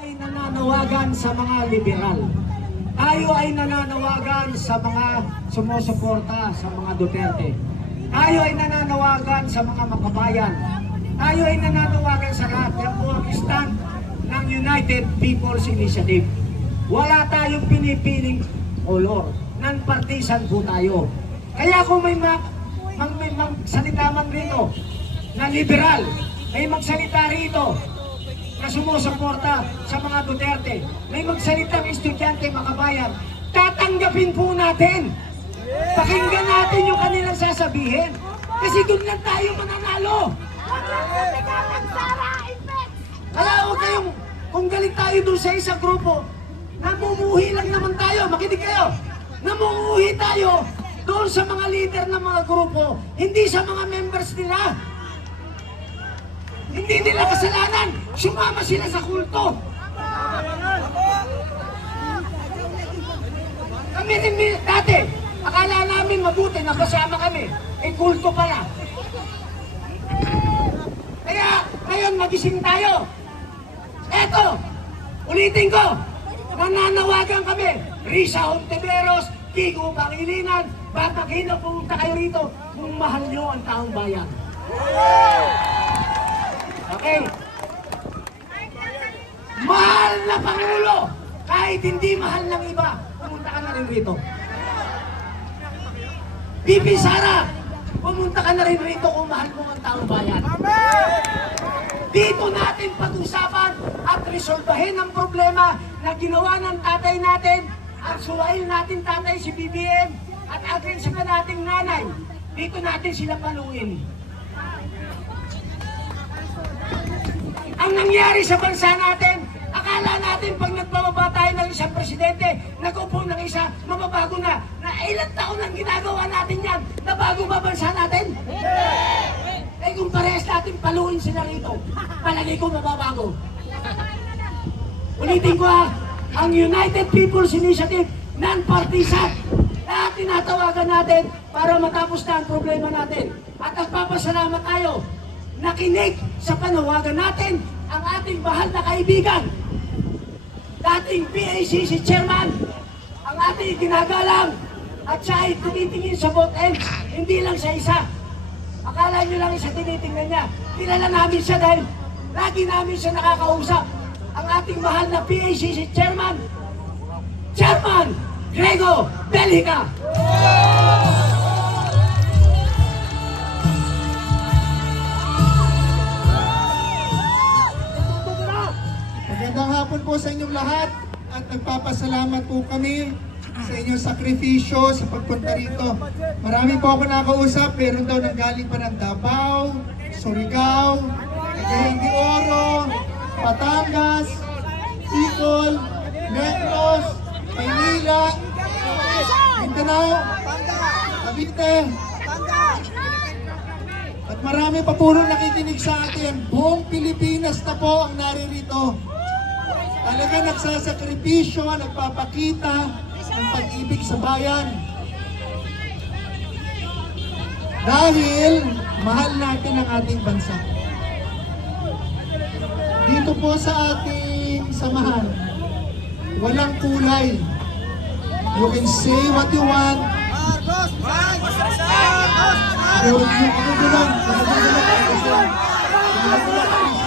ay nananawagan sa mga liberal. Tayo ay nananawagan sa mga sumusuporta sa mga Duterte. Tayo ay nananawagan sa mga makabayan. Tayo ay nananawagan sa lahat. Yan po ang stand ng United People's Initiative. Wala tayong pinipiling color. Non-partisan po tayo. Kaya kung may mag, mag, may magsalita man rito na liberal, may magsalita rito na sumusuporta sa mga Duterte, may magsalitang estudyante makabayan, tatanggapin po natin. Pakinggan natin yung kanilang sasabihin. Kasi doon lang tayo mananalo. Kaya huwag kayong, kung galing tayo doon sa isang grupo, namumuhi lang naman tayo, makinig kayo. Namumuhi tayo doon sa mga leader ng mga grupo, hindi sa mga members nila. Hindi nila kasalanan. Sumama sila sa kulto. Kami mi- dati, akala namin mabuti na kasama kami. Eh, kulto pala. Kaya, ngayon magising tayo. Eto, ulitin ko, nananawagan kami. Risa Hontiveros, Kigo Pangilinan, Batagino, pumunta kayo rito kung mahal nyo ang taong bayan. Okay. Mahal na Pangulo! Kahit hindi mahal ng iba, pumunta ka na rin rito. BP Sara, pumunta ka na rin rito kung mahal mo ang taong bayan. Dito natin pag-usapan at resolbahin ang problema na ginawa ng tatay natin, ang sulail natin tatay si BBM at atin sa nating nanay. Dito natin sila paluin. Ang nangyari sa bansa natin, akala natin pag nagbababa tayo ng isang presidente, nag-upo ng isa, mababago na. Na ilang taon ang ginagawa natin yan, nabago ba bansa natin? Eh kung parehas natin paluin sila rito, palagi ko mababago. Ulitin ko ha, ang United People's Initiative, non-partisan, lahat tinatawagan natin para matapos na ang problema natin. At nagpapasalamat tayo, nakinig sa panawagan natin ang ating mahal na kaibigan, dating PACC chairman, ang ating ginagalang, at siya ay tumitingin sa vote end, hindi lang sa isa. Akala nyo lang isa tinitingnan niya. Kilala namin siya dahil lagi namin siya nakakausap. Ang ating mahal na PACC chairman, Chairman Grego Belhica. Po sa inyong lahat at nagpapasalamat po kami sa inyong sakripisyo sa pagpunta rito. Marami po ako nakausap, meron daw nang galing pa ng Davao, Surigao, Cagayan de Oro, Batangas, Bicol, Negros, Maynila, Mindanao, Cavite, at marami pa po nakikinig sa atin. Buong Pilipinas na po ang naririto. Talaga nagsasakripisyo, nagpapakita ng pag-ibig sa bayan. Dahil mahal natin ang ating bansa. Dito po sa ating samahan, walang kulay. You can say what you want, pero yung kagugulan, kagugulan, kagugulan, kagugulan, Kaya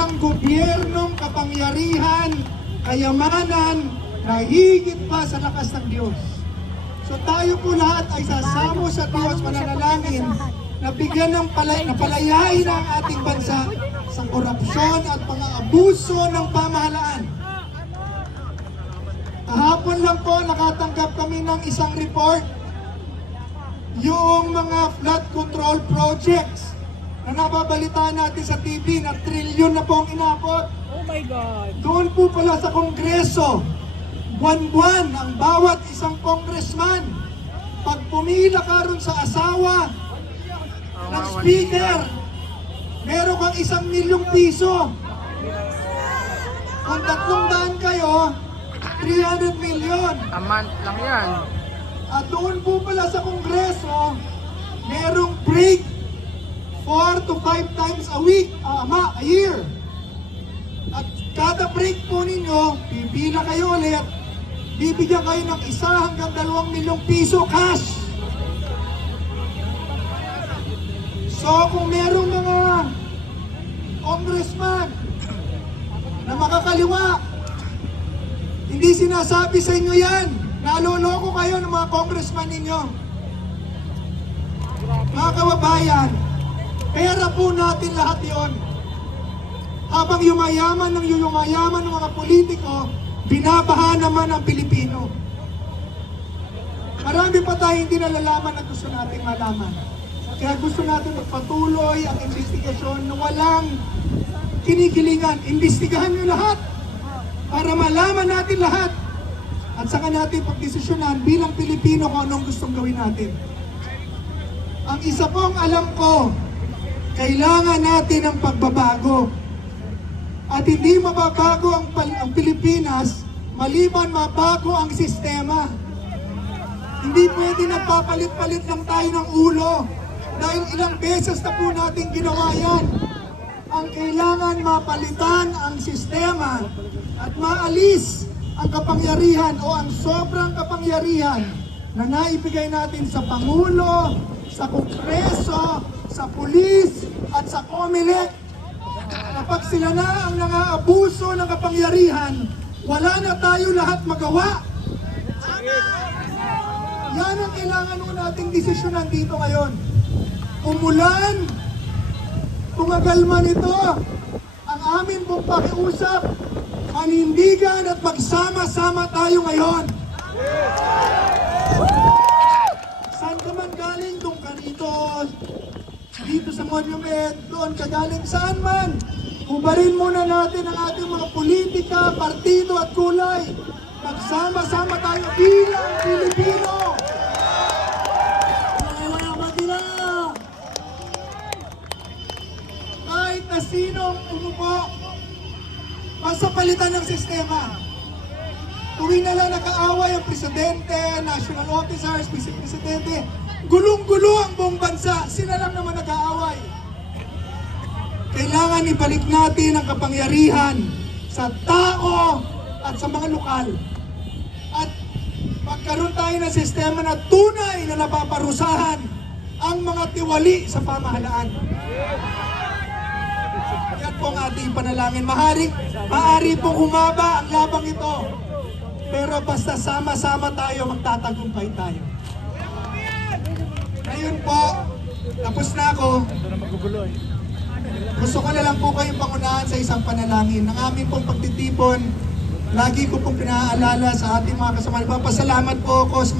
Walang gobyernong kapangyarihan, kayamanan na higit pa sa lakas ng Diyos. So tayo po lahat ay sasamo sa Diyos mananalangin na bigyan ng palay, na palayain ang ating bansa sa korupsyon at mga abuso ng pamahalaan. Kahapon lang po nakatanggap kami ng isang report yung mga flood control projects na nababalitaan natin sa TV na trilyon na po ang inabot. Oh my God! Doon po pala sa Kongreso, buwan-buwan ang bawat isang congressman. Pag pumila ka ron sa asawa ng speaker, meron kang isang milyong piso. Kung tatlong daan kayo, 300 milyon. A month lang yan. At doon po pala sa Kongreso, merong break 4 to 5 times a week, ah, ama, a year. At kada break po ninyo, pipila kayo ulit, bibigyan kayo ng isa hanggang dalawang milyong piso cash. So kung merong mga congressman na makakaliwa, hindi sinasabi sa inyo yan. Naloloko kayo ng mga congressman ninyo. Mga kababayan, pera po natin lahat yon. Habang yumayaman ng yumayaman ng mga politiko, binabaha naman ang Pilipino. Marami pa tayo hindi nalalaman na gusto nating malaman. Kaya gusto natin magpatuloy ang investigasyon na walang kinikilingan. Imbestigahan nyo lahat para malaman natin lahat at saka natin pagdesisyonan bilang Pilipino kung anong gustong gawin natin. Ang isa pong alam ko, kailangan natin ng pagbabago. At hindi mababago ang, ang Pilipinas maliban mabago ang sistema. Hindi pwede nagpapalit-palit lang tayo ng ulo dahil ilang beses na po natin ginawa yan. Ang kailangan mapalitan ang sistema at maalis ang kapangyarihan o ang sobrang kapangyarihan na naibigay natin sa Pangulo, sa Kongreso, sa Pulis at sa Comelec. Kapag sila na ang nangaabuso ng kapangyarihan, wala na tayo lahat magawa. Yan ang kailangan mo nating desisyonan dito ngayon. Umulan, tumagal man ito, ang amin pong pakiusap, manindigan at magsama-sama tayo ngayon. Saan ka man galing, doon ka rito, dito sa monument, doon ka galing saan man. Ubarin muna natin ang ating mga politika, partido at kulay. Magsama-sama tayo bilang Pilipino. Kahit na sinong umupo, basta palitan ng sistema. Tuwing na lang nakaaway ang presidente, national officers, vice presidente, gulong-gulo ang buong bansa. Sila lang naman nag-aaway. Kailangan ibalik natin ang kapangyarihan sa tao at sa mga lokal. At magkaroon tayo ng sistema na tunay na napaparusahan ang mga tiwali sa pamahalaan. Yan po ang ating panalangin. Mahari, maari pong humaba ang labang ito. Pero basta sama-sama tayo, magtatagumpay tayo. Ngayon po, tapos na ako. Gusto ko na lang po kayong pangunahan sa isang panalangin. Ang aming pong pagtitipon, lagi ko pong pinaalala sa ating mga kasama. Papasalamat po mga